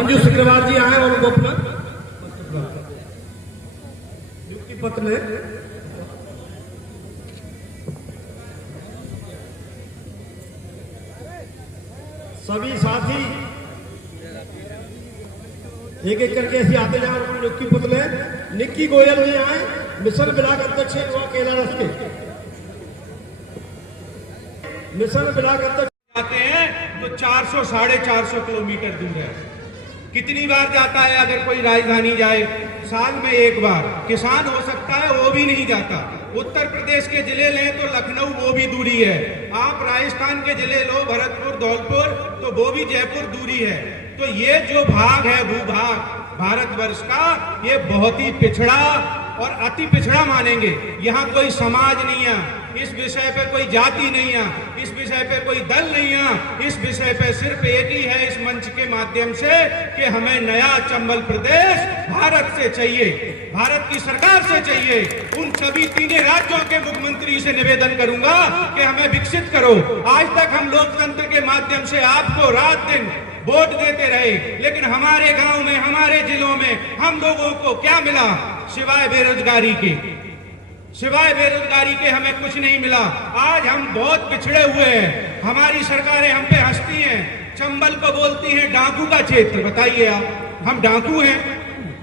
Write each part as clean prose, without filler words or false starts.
मंजू शुक्रवार जी आए और उनको अपना नियुक्ति पत्र ले। सभी साथी एक एक करके ऐसे आते जाए और नियुक्ति पत्र ले। निक्की गोयल जी आए, मिशन ब्लॉक अध्यक्ष युवा केलारस के। मिशन ब्लॉक अध्यक्ष जाते हैं तो 400 450 किलोमीटर दूर है। कितनी बार जाता है अगर कोई राजधानी जाए? साल में एक बार। किसान हो सकता है वो भी नहीं जाता। उत्तर प्रदेश के जिले लें तो लखनऊ वो भी दूरी है। आप राजस्थान के जिले लो, भरतपुर धौलपुर, तो वो भी जयपुर दूरी है। तो ये जो भाग है भूभाग भारतवर्ष का, ये बहुत ही पिछड़ा और अति पिछड़ा मानेंगे। यहाँ कोई समाज नहीं है, इस विषय पे कोई जाति नहीं है, इस विषय पे कोई दल नहीं है। इस विषय पे सिर्फ एक ही है इस मंच के माध्यम से कि हमें नया चंबल प्रदेश भारत से चाहिए, भारत की सरकार से चाहिए। उन सभी तीनों राज्यों के मुख्यमंत्री से निवेदन करूंगा कि हमें विकसित करो। आज तक हम लोकतंत्र के माध्यम से आपको रात दिन वोट देते रहे, लेकिन हमारे गांव में, हमारे जिलों में हम लोगों को क्या मिला? सिवाय बेरोजगारी के, सिवाय बेरोजगारी के हमें कुछ नहीं मिला। आज हम बहुत पिछड़े हुए हैं। हमारी सरकारें हम पे हंसती हैं, चंबल को बोलती हैं डाकू का क्षेत्र। बताइए आप, हम डाकू हैं?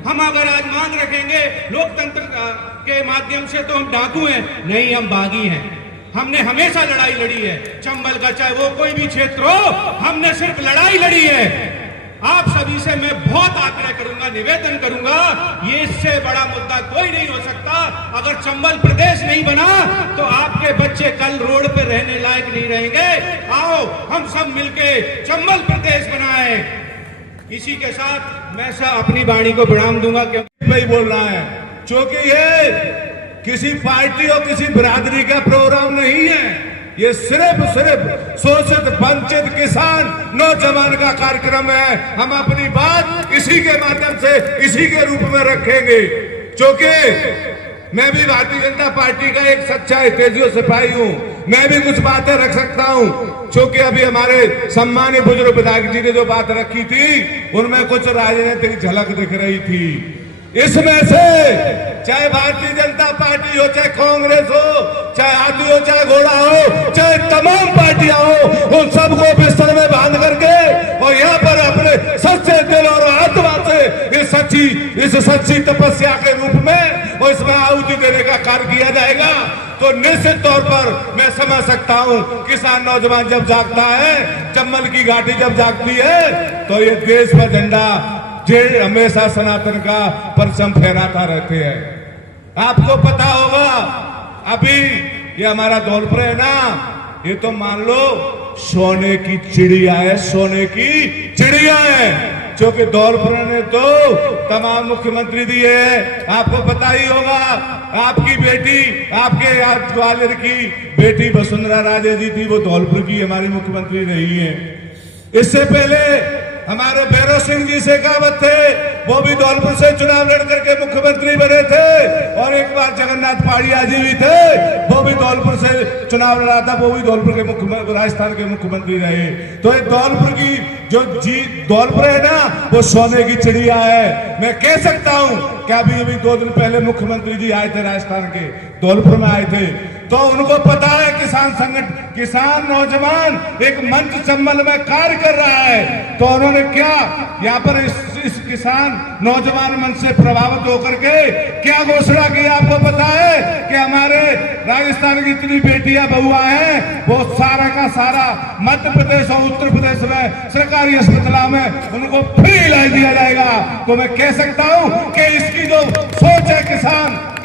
हम अगर आज मांग रखेंगे लोकतंत्र के माध्यम से तो हम डाकू हैं? नहीं, हम बागी हैं। हमने हमेशा लड़ाई लड़ी है चंबल का, चाहे वो कोई भी क्षेत्र हो, हमने सिर्फ लड़ाई लड़ी है। आप सभी से मैं बहुत आग्रह करूंगा, निवेदन करूंगा, ये इससे बड़ा मुद्दा कोई नहीं हो सकता। अगर चंबल प्रदेश नहीं बना तो आपके बच्चे कल रोड पे रहने लायक नहीं रहेंगे। आओ हम सब मिलके चंबल प्रदेश बनाएं। इसी के साथ मैं अपनी वाणी को विराम दूंगा। क्योंकि भाई बोल रहा है, क्योंकि ये किसी पार्टी और किसी बिरादरी का प्रोग्राम नहीं है। ये सिर्फ शोषित वंचित किसान नौजवान का कार्यक्रम है। हम अपनी बात इसी के माध्यम से, इसी के रूप में रखेंगे। क्योंकि मैं भी भारतीय जनता पार्टी का एक सच्चा तेजियो सिपाही हूं, मैं भी कुछ बातें रख सकता हूं। क्योंकि अभी हमारे सम्मानित बुजुर्ग विधायक जी ने जो बात रखी थी, उनमें कुछ राजनीतिक झलक दिख रही थी। इसमें से चाहे भारतीय जनता पार्टी हो, चाहे कांग्रेस हो, चाहे हाथी हो, चाहे घोड़ा हो, चाहे तमाम पार्टियां हो, उन सबको बिस्तर में बांध करके और यहाँ पर अपने सच्चे दिल और आत्मा से इस सच्ची तपस्या के रूप में और इसमें आहुति देने का कार्य किया जाएगा। तो निश्चित तौर पर मैं समझ सकता हूँ, किसान नौजवान जब जागता है, चंबल की घाटी जब जागती है, तो ये देश का झंडा जे हमेशा सनातन का परचम फहराता रहते हैं। आपको पता होगा, अभी ये हमारा धौलपुर है ना, ये तो मान लो सोने की चिड़िया है, सोने की चिड़िया है। क्योंकि धौलपुर ने तो तमाम मुख्यमंत्री दिए हैं। आपको पता ही होगा, आपकी बेटी, आपके ग्वालियर की बेटी वसुंधरा राजे जी थी, वो धौलपुर की हमारी मुख्यमंत्री रही है। इससे पहले हमारे भैरव सिंह जी शेखावत थे, वो भी धौलपुर से चुनाव लड़ करके मुख्यमंत्री बने थे। और एक बार जगन्नाथ पहाड़िया जी भी थे, वो भी धौलपुर से चुनाव लड़ा था, वो भी धौलपुर के राजस्थान के मुख्यमंत्री रहे। तो ये धौलपुर की जो धौलपुर है ना, वो सोने की चिड़िया है। मैं कह सकता हूँ कि अभी 2 दिन पहले मुख्यमंत्री जी आए थे राजस्थान के, धौलपुर में आए थे, तो उनको पता है किसान संगठन, किसान नौजवान एक मंच चंबल में कार्य कर रहा है। तो उन्होंने क्या यहाँ पर इस किसान नौजवान मंच से प्रभावित होकर के क्या घोषणा की, आपको पता है कि हमारे राजस्थान की इतनी बेटियां बहुआ हैं, वो सारा का सारा मध्य प्रदेश और उत्तर प्रदेश में सरकारी अस्पताल में उनको फ्री इलाज दिया जाएगा। तो मैं कह सकता हूँ कि इसकी जो सोच है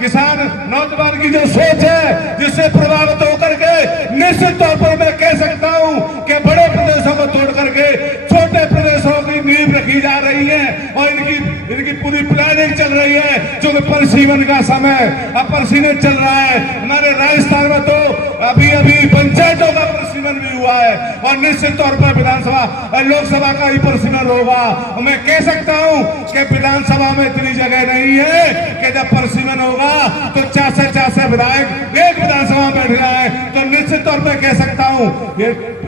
किसान नौजवान की जो सोच है, जिससे प्रभावित होकर के निश्चित तौर पर मैं कह सकता हूं कि बड़े प्रदेशों को तोड़ करके छोटे प्रदेशों की नींव रखी जा रही है और इनकी पूरी प्लानिंग चल रही है। जो परिसीमन का समय अब परिसीमन चल रहा है हमारे राजस्थान में, तो अभी पंचायतों का परिसीमन भी हुआ है। और निश्चित तौर पर विधानसभा लोकसभा का ही प्रश्न होगा। मैं कह सकता हूं कि विधानसभा में इतनी जगह नहीं है कि जब प्रश्न होगा तो 4 विधायक एक विधानसभा में बैठ जाए। तो निश्चित तौर पर कह सकता हूं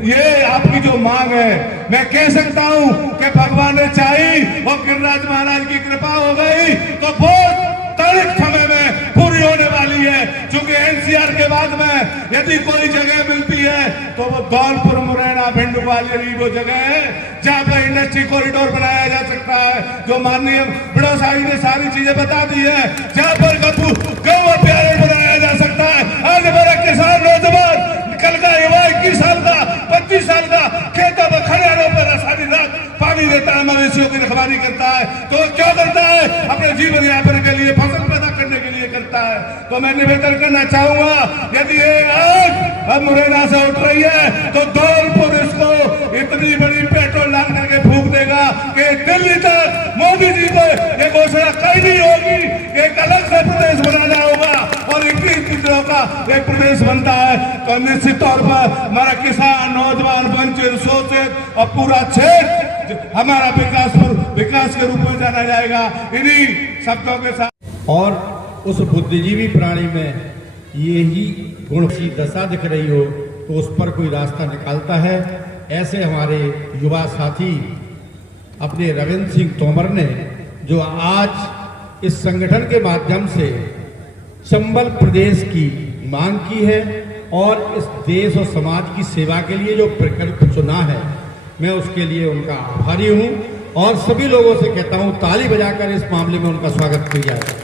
ये आपकी जो मांग है, मैं कह सकता हूं कि भगवान ने चाही और गिरिराज महाराज की कृपा हो गई तो बहुत त्वरित समय में पूरी होने वाली है। क्योंकि एनसीआर के बाद में यदि कोई जगह मिलती है तो वो धौलपुर, मुरैना, भिंड, ग्वालियर वो जगह है जहां पर इंडस्ट्री कॉरिडोर बनाया जा सकता है, जो माननीय बड़ो साहब ने सारी चीजें बता दी है, जहां पर गौ अभ्यारण्य बनाया जा सकता है। आज हमारा किसान नौजवान कल का युवा 21 साल का 25 साल का खेतों में खड़ियारों पर आसानी रात पानी देता है, मवेशियों की रखवाली करता है, तो क्या करता है? अपने जीवन यापन के लिए, फसल पैदा करने के लिए करता है। तो मैं निवेदन करना चाहूंगा, यदि ये आग अब मुरैना से उठ रही है तो धौलपुर इसको इतनी बड़ी पेट्रोल डाल करके फूंक देगा कि दिल्ली तक मोदी जी को ये घोषणा कहीं नहीं होगी। एक अलग से प्रदेश बनाना होगा और 21 जिलों का एक प्रदेश बनता है तो निश्चित तौर पर हमारा किसान, नौजवान, वंचित, शोषित और पूरा क्षेत्र हमारा विकास के रूप में जाना जाएगा। इन्हीं शब्दों के साथ और उस बुद्धिजीवी प्राणी में यही गुण की दशा दिख रही हो तो उस पर कोई रास्ता निकालता है। ऐसे हमारे युवा साथी अपने रविंद्र सिंह तोमर ने जो आज इस संगठन के माध्यम से चंबल प्रदेश की मांग की है और इस देश और समाज की सेवा के लिए जो विकल्प चुना है, मैं उसके लिए उनका आभारी हूं और सभी लोगों से कहता हूं ताली बजाकर इस मामले में उनका स्वागत किया जाए।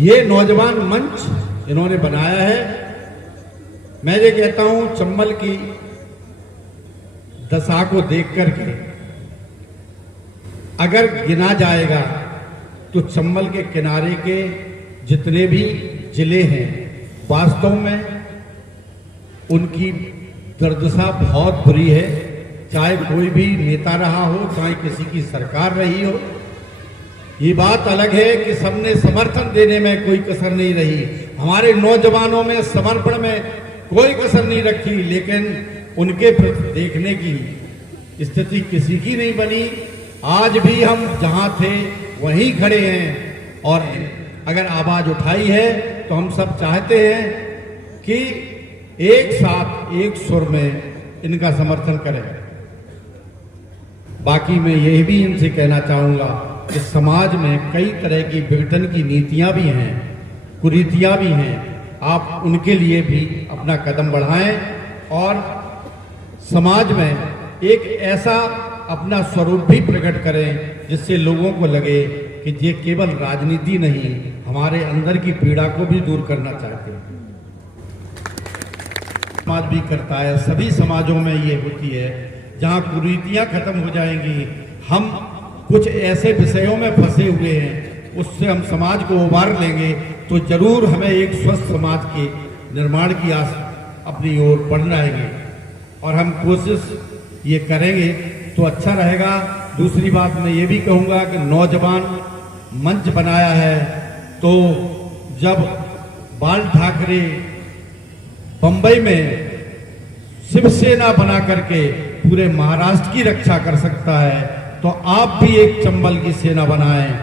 ये नौजवान मंच इन्होंने बनाया है। मैं ये कहता हूं चंबल की दशा को देख करके अगर गिना जाएगा तो चंबल के किनारे के जितने भी जिले हैं वास्तव में उनकी दुर्दशा बहुत बुरी है। चाहे कोई भी नेता रहा हो, चाहे किसी की सरकार रही हो, ये बात अलग है कि सबने समर्थन देने में कोई कसर नहीं रही। हमारे नौजवानों में समर्पण में कोई कसर नहीं रखी, लेकिन उनके प्रति देखने की स्थिति किसी की नहीं बनी। आज भी हम जहां थे वहीं खड़े हैं और अगर आवाज उठाई है तो हम सब चाहते हैं कि एक साथ एक सुर में इनका समर्थन करें। बाकी मैं यही भी इनसे कहना चाहूंगा कि समाज में कई तरह की विघटन की नीतियां भी हैं, कुरीतियां भी हैं। आप उनके लिए भी अपना कदम बढ़ाएं और समाज में एक ऐसा अपना स्वरूप भी प्रकट करें जिससे लोगों को लगे कि ये केवल राजनीति नहीं, हमारे अंदर की पीड़ा को भी दूर करना चाहते हैं। समाज भी करता है, सभी समाजों में ये होती है। जहां कुरीतियां खत्म हो जाएंगी, हम कुछ ऐसे विषयों में फंसे हुए हैं, उससे हम समाज को उबार लेंगे तो जरूर हमें एक स्वस्थ समाज के निर्माण की आस अपनी ओर बढ़ जाएंगे और हम कोशिश ये करेंगे तो अच्छा रहेगा। दूसरी बात मैं ये भी कहूँगा कि नौजवान मंच बनाया है तो जब बाल ठाकरे बंबई में शिवसेना बना करके पूरे महाराष्ट्र की रक्षा कर सकता है तो आप भी एक चंबल की सेना बनाएं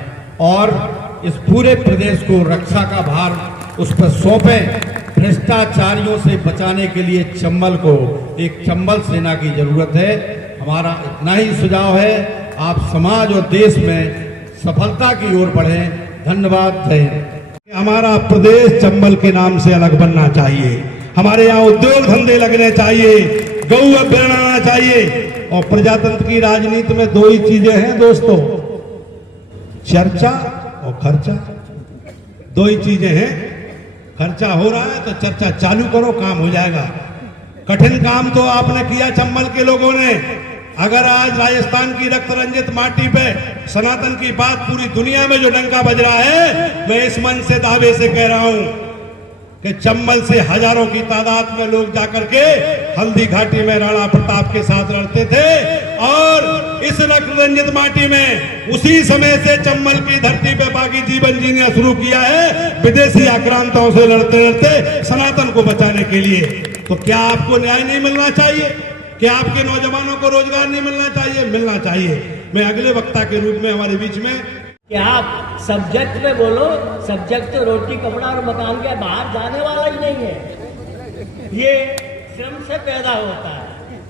और इस पूरे प्रदेश को रक्षा का भार उस पर सौंपें। भ्रष्टाचारियों से बचाने के लिए चंबल को एक चंबल सेना की जरूरत है। हमारा इतना ही सुझाव है। आप समाज और देश में सफलता की ओर बढ़ें। धन्यवाद। जय हिंद। हमारा प्रदेश चंबल के नाम से अलग बनना चाहिए। हमारे यहाँ उद्योग धंधे लगने चाहिए, गौ अभ्यारण्य आना चाहिए। और प्रजातंत्र की राजनीति में दो ही चीजें हैं दोस्तों, चर्चा और खर्चा। दो ही चीजें हैं। खर्चा हो रहा है तो चर्चा चालू करो, काम हो जाएगा। कठिन काम तो आपने किया चंबल के लोगों ने। अगर आज राजस्थान की रक्त रंजित माटी पे सनातन की बात पूरी दुनिया में जो डंका बज रहा है, मैं इस मंच से दावे से कह रहा हूं कि चंबल से हजारों की तादाद में लोग जाकर के हल्दी घाटी में राणा प्रताप के साथ लड़ते थे और इस रक्त रंजित माटी में उसी समय से चंबल की धरती पे बाकी जीवन जीना शुरू किया है, विदेशी आक्रांताओं से लड़ते लड़ते सनातन को बचाने के लिए। तो क्या आपको न्याय नहीं मिलना चाहिए? क्या आपके नौजवानों को रोजगार नहीं मिलना चाहिए? मिलना चाहिए। मैं अगले वक्ता के रूप में हमारे बीच में कि आप सब्जेक्ट पे बोलो। सब्जेक्ट तो रोटी कपड़ा और मकान के बाहर जाने वाला ही नहीं है। ये श्रम से पैदा होता है,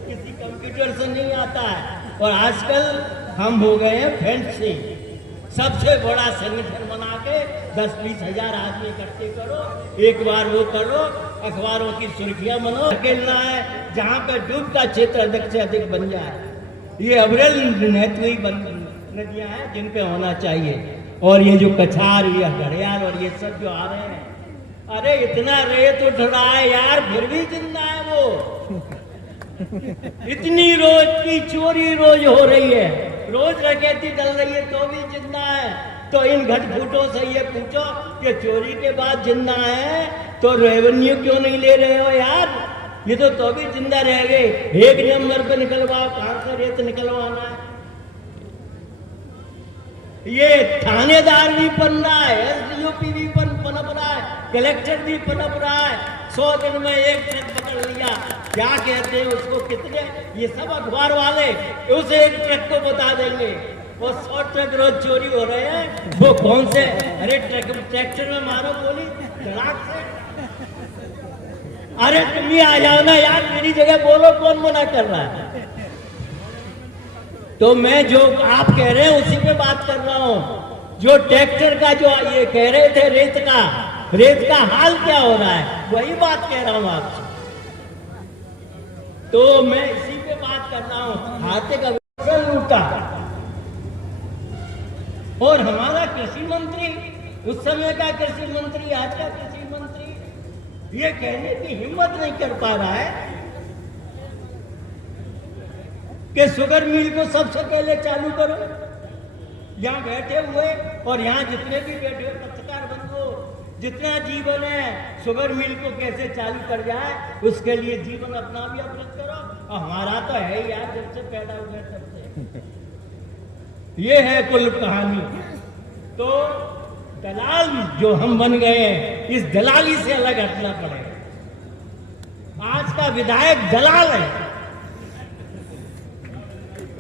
किसी कंप्यूटर से नहीं आता है। और आजकल हम हो गए हैं फैंसी, सबसे बड़ा संगठन बना के 10-20 हजार आदमी इकट्ठे करो, एक बार वो करो, अखबारों की सुर्खियां बनो, अकेलना है जहां पे डूब का क्षेत्र अधिक से अधिक बन जाए। ये अविरल नहती नदियां हैं जिन पे होना चाहिए। और ये जो कछार या घड़ियाल और ये सब जो आ रहे हैं, अरे इतना रेत उठ रहा है यार, फिर भी जिंदा है वो। इतनी रोज की चोरी रोज हो रही है, रोज डकैती चल रही है, तो भी जिंदा है। तो इन घटफूटों से ये पूछो कि चोरी के बाद जिंदा है तो रेवेन्यू क्यों नहीं ले रहे हो यार? ये तो भी जिंदा रह गए। एक नंबर पे निकलवाओ, कहां से रेत निकलवाना है? ये थानेदार भी बन रहा है, एसडीओपी भी पनप रहा है, कलेक्टर भी पनप रहा है। 100 दिन में एक ट्रक पकड़ लिया, क्या कहते हैं उसको, कितने, ये सब अखबार वाले उस एक ट्रक को बता देंगे। वो 100 ट्रक रोज चोरी हो रहे हैं, वो कौन से? अरे ट्रैक्टर में मारो गोली धड़ाक से। अरे तुम ही आ जाओ ना यार, मेरी जगह बोलो, कौन मना कर रहा है? तो मैं जो आप कह रहे हैं उसी पे बात कर रहा हूं। जो ट्रैक्टर का जो ये कह रहे थे रेत का हाल क्या हो रहा है, वही बात कह रहा हूं आपसे। तो मैं इसी पे बात कर रहा हूं। खाते का विकसन लूटा। और हमारा कृषि मंत्री, उस समय का कृषि मंत्री, आज का कृषि मंत्री, ये कहने की हिम्मत नहीं कर पा रहा है कि शुगर मिल को सबसे पहले चालू करो। यहाँ बैठे हुए और यहाँ जितने भी बैठे हुए पत्रकार बंधु, जितना जीवन है, शुगर मिल को कैसे चालू कर जाए उसके लिए जीवन अपना भी अमृत करो। और हमारा तो है यार, जब से पैदा हुए तब से ये है कुल कहानी। तो दलाल जो हम बन गए हैं, इस दलाली से अलग हटना पड़ेगा। आज का विधायक दलाल है,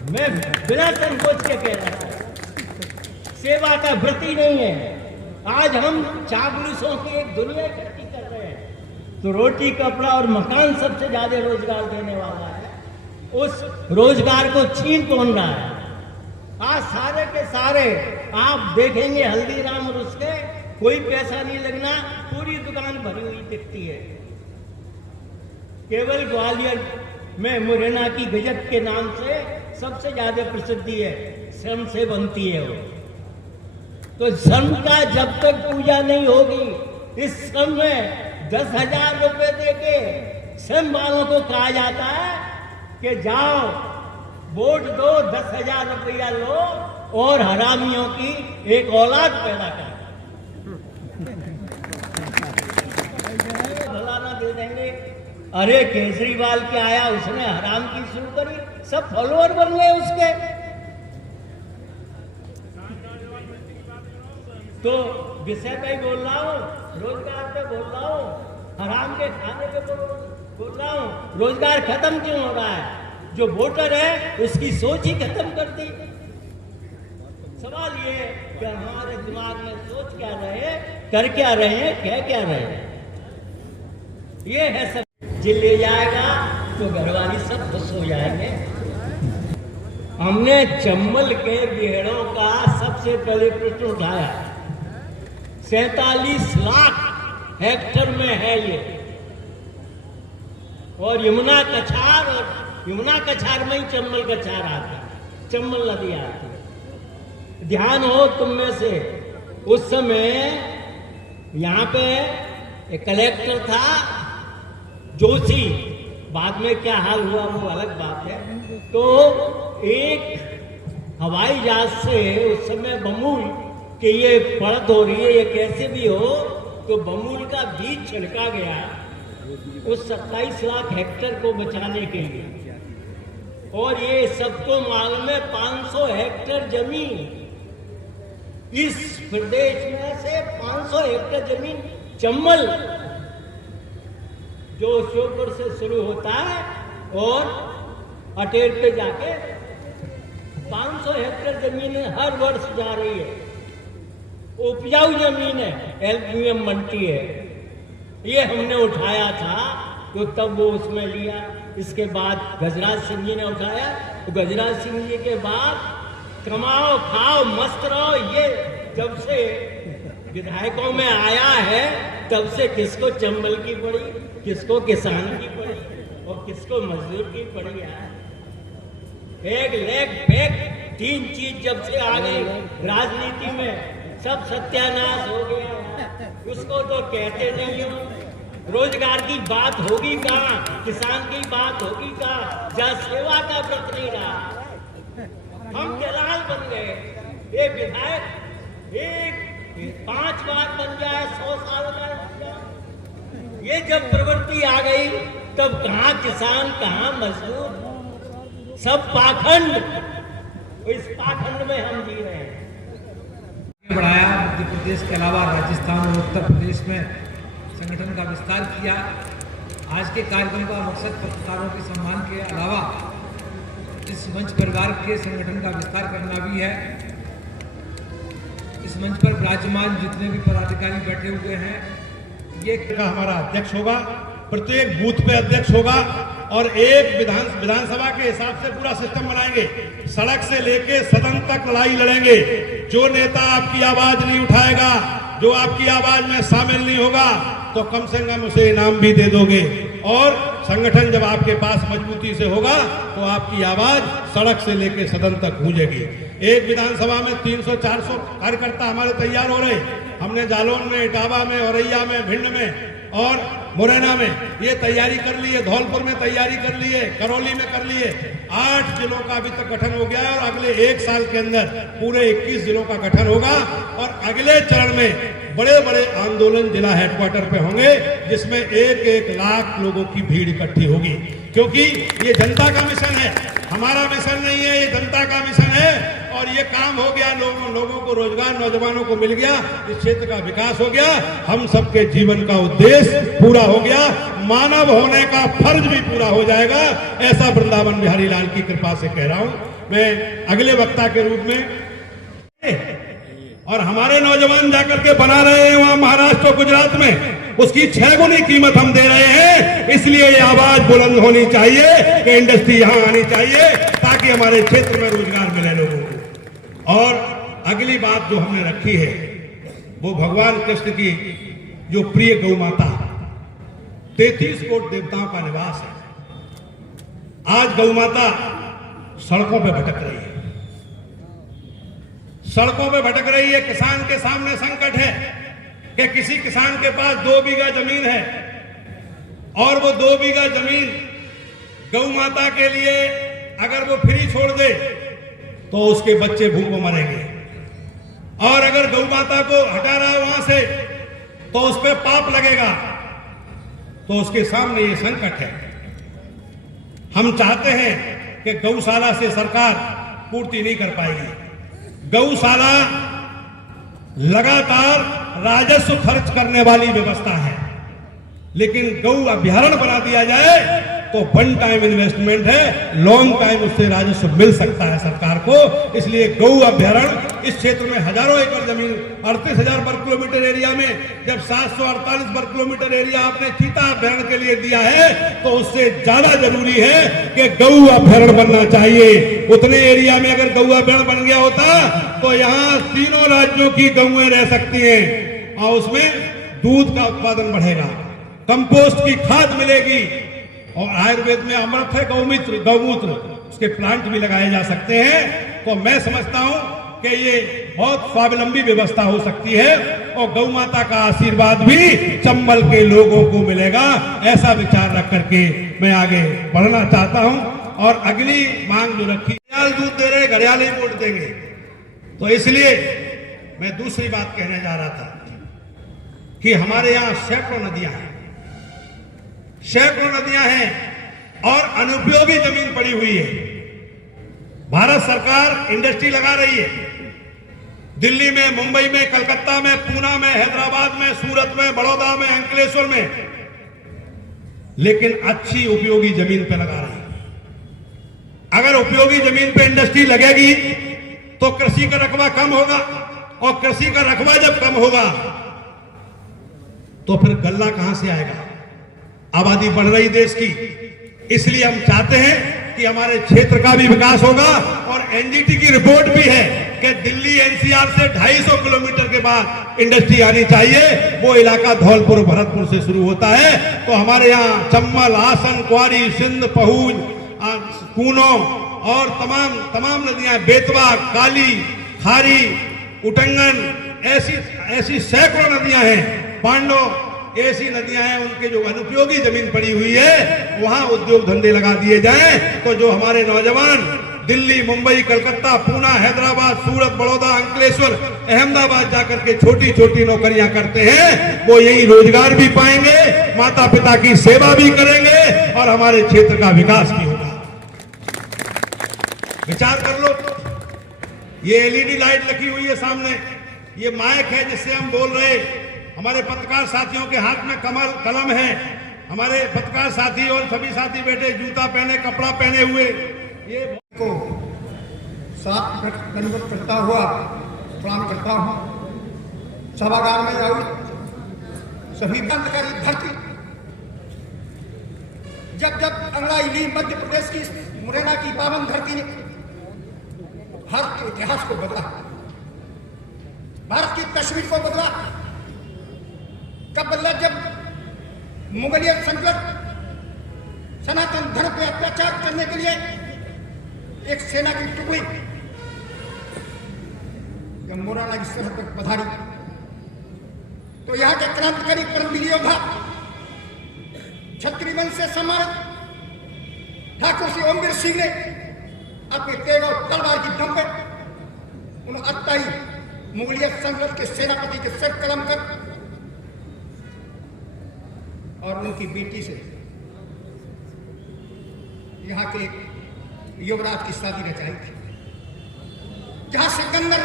मैं बिना संकोच के कह रहा हूं, सेवा का व्रती नहीं है। आज हम चाबुलिसों की एक दुनिया इकट्ठी कर रहे हैं। तो रोटी कपड़ा और मकान सबसे ज्यादा रोजगार देने वाला है, उस रोजगार को छीन कौन रहा है? आज सारे के सारे आप देखेंगे हल्दीराम और उसके कोई पैसा नहीं लगना, पूरी दुकान भरी हुई दिखती है। केवल ग्वालियर में मुरैना की गजक के नाम से सबसे ज्यादा प्रसिद्धि है, श्रम से बनती है वो। तो श्रम का जब तक पूजा नहीं होगी, इस श्रम में 10,000 रुपए देके श्रम वालों को कहा जाता है कि जाओ वोट दो, 10,000 रुपया लो और हरामियों की एक औलाद पैदा कर भला ना दे देंगे। अरे केजरीवाल क्या आया, उसने हराम की शुरू करी, सब फॉलोअर बन गए उसके। तो विषय पे ही बोल रहा हूँ, रोजगार पे बोल रहा हूँ, हराम के खाने पे बोल रहा हूँ। रोजगार खत्म क्यों हो रहा है? जो वोटर है उसकी सोच ही खत्म कर दी। सवाल ये है कि हमारे दिमाग में सोच क्या रहे, कर क्या रहे हैं, कह क्या रहे हैं। ये है सब। जिल ले जाएगा तो घरवाली सब खुश हो जाएंगे। हमने चंबल के बिहेड़ों का सबसे पहले प्रश्न उठाया। 47 लाख हेक्टर में है ये, और यमुना कछार में ही चंबल कछार आता है, चंबल नदी आती है। ध्यान हो तुम में से, उस समय यहाँ पे एक कलेक्टर था जोशी, बाद में क्या हाल हुआ वो अलग बात है। तो एक हवाई जहाज से उस समय बमूल कि ये पड़त हो रही है, ये कैसे भी हो, तो बमूल का बीज छिड़का गया उस 27 लाख हेक्टर को बचाने के लिए। और ये सबको मालूम है 500 हेक्टर जमीन इस प्रदेश में से 500 हेक्टर जमीन चंबल जो श्योपुर से शुरू होता है और अटेर पे जाके 500 हेक्टेयर जमीन हर वर्ष जा रही है। उपजाऊ जमीन है, एल्यूमिनियम मंडी है। ये हमने उठाया था तो तब वो उसमें लिया। इसके बाद गजराज सिंह जी ने उठाया, तो गजराज सिंह जी के बाद कमाओ खाओ मस्त रहो, ये जब से विधायकों में आया है तब से किसको चंबल की पड़ी, किसको किसान की पड़ी और किसको मजदूर की पड़ी है। एक लेग बैक 3 चीज जब से आ गई राजनीति में सब सत्यानाश हो गया। उसको तो कहते नहीं हो। रोजगार की बात होगी कहाँ, किसान की बात होगी कहाँ, जहाँ सेवा का व्रत नहीं रहा। हम दलाल बन गए। एक विधायक एक 5 बार बन जाए 100 साल में। ये जब प्रवृत्ति आ गई तब कहाँ किसान कहाँ मजदूर, सब पाखंड। इस पाखंड में हम जी रहे हैं। बढ़ाया, मध्य प्रदेश के अलावा राजस्थान और उत्तर प्रदेश में संगठन का विस्तार किया। आज के कार्यक्रम का मकसद पत्रकारों के सम्मान के अलावा इस मंच परिवार के संगठन का विस्तार करना भी है। इस मंच पर विराजमान जितने भी पदाधिकारी बैठे हुए हैं, ये का हमारा अध्यक्ष होगा, प्रत्येक बूथ पे अध्यक्ष होगा और एक विधानसभा के हिसाब से पूरा सिस्टम बनाएंगे। सड़क से लेके सदन तक लड़ाई लड़ेंगे। जो नेता आपकी आवाज नहीं उठाएगा, जो आपकी आवाज में शामिल नहीं होगा, तो कम से कम उसे इनाम भी दे दोगे। और संगठन जब आपके पास मजबूती से होगा तो आपकी आवाज सड़क से लेके सदन तक गूंजेगी। एक विधानसभा में 300-400 कार्यकर्ता हमारे तैयार हो रहे। हमने जालौन में, इटावा में, औरैया में, भिंड में और मुरैना में ये तैयारी कर ली है। धौलपुर में तैयारी कर ली है, करौली में कर ली है। 8 जिलों का अभी तक गठन हो गया है और अगले 1 साल के अंदर पूरे 21 जिलों का गठन होगा। और अगले चरण में बड़े बड़े आंदोलन जिला हेडक्वार्टर पे होंगे, जिसमें 1-1 लाख लोगों की भीड़ इकट्ठी होगी। क्योंकि ये जनता का मिशन है, हमारा मिशन नहीं है, ये जनता का मिशन है। और ये काम हो गया, लोगों को रोजगार, नौजवानों को मिल गया, इस क्षेत्र का विकास हो गया, हम सबके जीवन का उद्देश्य पूरा हो गया, मानव होने का फर्ज भी पूरा हो जाएगा। ऐसा वृंदावन बिहारी लाल की कृपा से कह रहा हूं मैं अगले वक्ता के रूप में। और हमारे नौजवान जाकर के बना रहे हैं वहां महाराष्ट्र और गुजरात में, उसकी 6 गुनी कीमत हम दे रहे हैं। इसलिए ये आवाज बुलंद होनी चाहिए कि इंडस्ट्री यहां आनी चाहिए ताकि हमारे क्षेत्र में रोजगार मिले लोगों को। और अगली बात जो हमने रखी है वो भगवान कृष्ण की जो प्रिय गौ माता 33 कोट देवताओं का निवास है। आज गौ माता सड़कों पे भटक रही है, सड़कों पे भटक रही है। किसान के सामने संकट है कि किसी किसान के पास 2 बीघा जमीन है और वो 2 बीघा जमीन गौ माता के लिए अगर वो फ्री छोड़ दे तो उसके बच्चे भूख में मरेंगे। और अगर गौ माता को हटा रहा है वहां से तो उस पर पाप लगेगा। तो उसके सामने ये संकट है। हम चाहते हैं कि गौशाला से सरकार पूर्ति नहीं कर पाएगी। गौशाला लगातार राजस्व खर्च करने वाली व्यवस्था है, लेकिन गौ अभ्यारण्य बना दिया जाए तो 1 टाइम इन्वेस्टमेंट है, लॉन्ग टाइम उससे राजस्व मिल सकता है सरकार को। इसलिए गौ अभ्यारण्य इस क्षेत्र में हजारों एकड़ जमीन 38,000 वर्ग किलोमीटर एरिया में जब 748 वर्ग किलोमीटर एरिया आपने चीता अभ्यारण्य के लिए दिया है तो उससे ज्यादा जरूरी है कि गौ अभ्यारण्य बनना चाहिए। उतने एरिया में अगर गौ अभ्यारण्य बन गया होता तो यहाँ 3 राज्यों की गौएं रह सकती हैं और उसमें दूध का उत्पादन बढ़ेगा, कंपोस्ट की खाद मिलेगी और आयुर्वेद में अमृत है गौमूत्र, उसके प्लांट भी लगाए जा सकते हैं। तो मैं समझता हूं कि ये बहुत स्वावलंबी व्यवस्था हो सकती है और गौ माता का आशीर्वाद भी चंबल के लोगों को मिलेगा। ऐसा विचार रख करके मैं आगे बढ़ना चाहता हूं। और अगली मांग जो रखी, घड़ियाल दूध दे रहे, घड़ियाल ही वोट देंगे। तो इसलिए मैं दूसरी बात कहने जा रहा था कि हमारे यहां सैकड़ों नदियां हैं, सैकड़ों नदियां हैं और अनुपयोगी जमीन पड़ी हुई है। भारत सरकार इंडस्ट्री लगा रही है, दिल्ली में, मुंबई में, कलकत्ता में, पूना में, हैदराबाद में, सूरत में, बड़ौदा में, अंकलेश्वर में। लेकिन अच्छी उपयोगी जमीन पे लगा रहे हैं। अगर उपयोगी जमीन पे इंडस्ट्री लगेगी तो कृषि का रकबा कम होगा, और कृषि का रकबा जब कम होगा तो फिर गल्ला कहां से आएगा? आबादी बढ़ रही देश की, इसलिए हम चाहते हैं कि हमारे क्षेत्र का भी विकास होगा। और एनजीटी की रिपोर्ट भी है कि दिल्ली एनसीआर से 250 किलोमीटर के बाद इंडस्ट्री आनी चाहिए। वो इलाका धौलपुर भरतपुर से शुरू होता है। तो हमारे यहाँ चंबल, आसन, क्वारी, सिंध, पहुज, कूनो और तमाम नदियां, बेतवा, काली, खारी, उटंगन, ऐसी सैकड़ों नदियां हैं, पांडो, ऐसी नदियां हैं, उनके जो अनुपयोगी जमीन पड़ी हुई है वहां उद्योग धंधे लगा दिए जाएं। तो जो हमारे नौजवान दिल्ली, मुंबई, कलकत्ता, पूना, हैदराबाद, सूरत, बड़ौदा, अंकलेश्वर, अहमदाबाद जाकर के छोटी छोटी नौकरियां करते हैं, वो यही रोजगार भी पाएंगे, माता पिता की सेवा भी करेंगे और हमारे क्षेत्र का विकास भी होगा। विचार कर लो, ये एलईडी लाइट लगी हुई है सामने, ये माइक है जिससे हम बोल रहे। हमारे पत्रकार साथियों के हाथ में कलम है। हमारे पत्रकार साथी और सभी साथी बैठे जूता पहने, कपड़ा पहने हुए, ये को साथ दंडवत करता हुआ प्रणाम करता हूँ। सभागार में जाऊँ सभी बंदकारी धरती, जब अंग्रेजी मध्य प्रदेश की मुरैना की पावन धरती ने भारत के इतिहास को बदला, भारत की तस्वीर को बदला। कब बदला? जब मुगलिया संकट सनातन धर्म पे अत्याचार करने के लिए एक सेना की टुकड़ी जब मुरैना की सरहद पर पधारी, तो यहाँ के क्रांतिकारी परमवीर योद्धा छत्री वंश से सम्मानित ठाकुर श्री ओमवीर सिंह ने अपने तेग और तलवार की दम पर उन अत्याई मुगलिया संकट के सेनापति के सिर कलम कर और उनकी बेटी से यहाँ के युवराज की शादी रचाई थी। जहां सिकंदर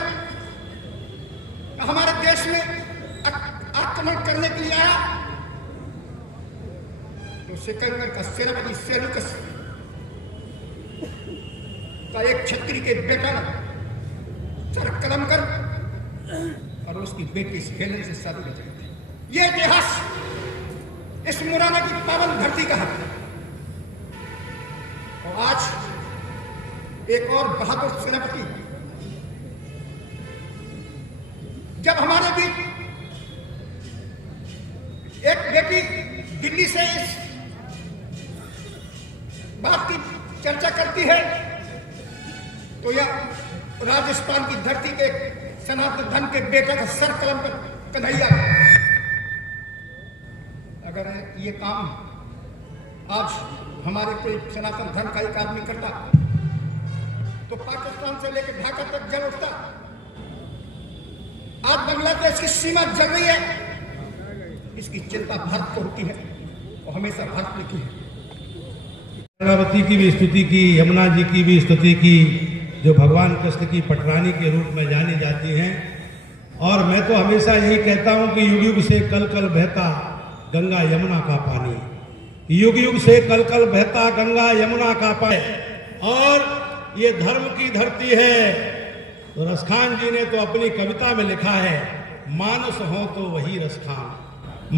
हमारे देश में आक्रमण करने के लिए आया, तो सिकंदर का सेनापति सेल्यूकस का एक क्षत्रिय के बेटा ने सर कलम कर और उसकी बेटी से हेलन से शादी रचाई थी। यह इतिहास इस मुरैना की पावन धरती का है। और आज एक और बहादुर सेनापति जब हमारे बीच एक बेटी दिल्ली से इस बात की चर्चा करती है, तो यह राजस्थान की धरती के सनातन धर्म के बेटे का सर कलम पर कन्हैया। अगर ये काम आज हमारे कोई सनातन धर्म का एक आदमी करता, तो पाकिस्तान से लेकर ढाका तक जल उठता। आज बांग्लादेश की सीमा जल रही है, इसकी चिंता भारत को होती है और हमेशा भारत ने की है। गंगावती की भी स्तुति की, यमुना जी की भी स्तुति की, जो भगवान कृष्ण की पटरानी के रूप में जानी जाती हैं। और मैं तो हमेशा यही कहता हूं कि युग युग से कल कल बहता गंगा यमुना का पानी, युग युग से कल कल बहता गंगा यमुना का पानी। और ये धर्म की धरती है। तो रसखान जी ने तो अपनी कविता में लिखा है, मानुष हो तो वही रसखान,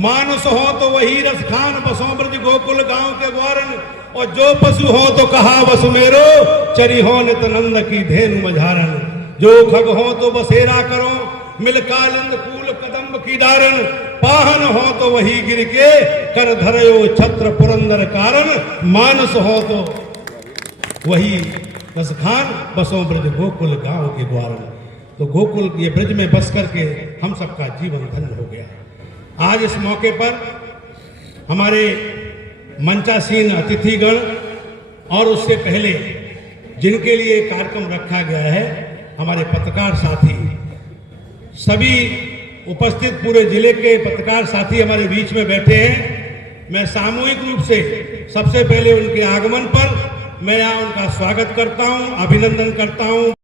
मानुष हो तो वही रसखान, बसों ब्रज गोकुल गांव के ग्वारन, और जो पशु हो तो कहा वसु मेरो, चरी हो नित नंद की धेनु मझारन, जो खग हो तो बसेरा करो, मिल कालिंद कूल कदम्ब की डारन, पाहन हो तो वही गिर के कर धरयो छत्र पुरंदर कारण, मानुष हो तो वही रसखान, बसों ब्रज गोकुल गांव के ग्वारन। तो गोकुल ये ब्रज में बस करके हम सबका जीवन धन्य हो गया। आज इस मौके पर हमारे मंचासीन अतिथिगण और उससे पहले जिनके लिए कार्यक्रम रखा गया है, हमारे पत्रकार साथी, सभी उपस्थित पूरे जिले के पत्रकार साथी हमारे बीच में बैठे हैं। मैं सामूहिक रूप से सबसे पहले उनके आगमन पर मैं यहाँ उनका स्वागत करता हूँ, अभिनंदन करता हूँ।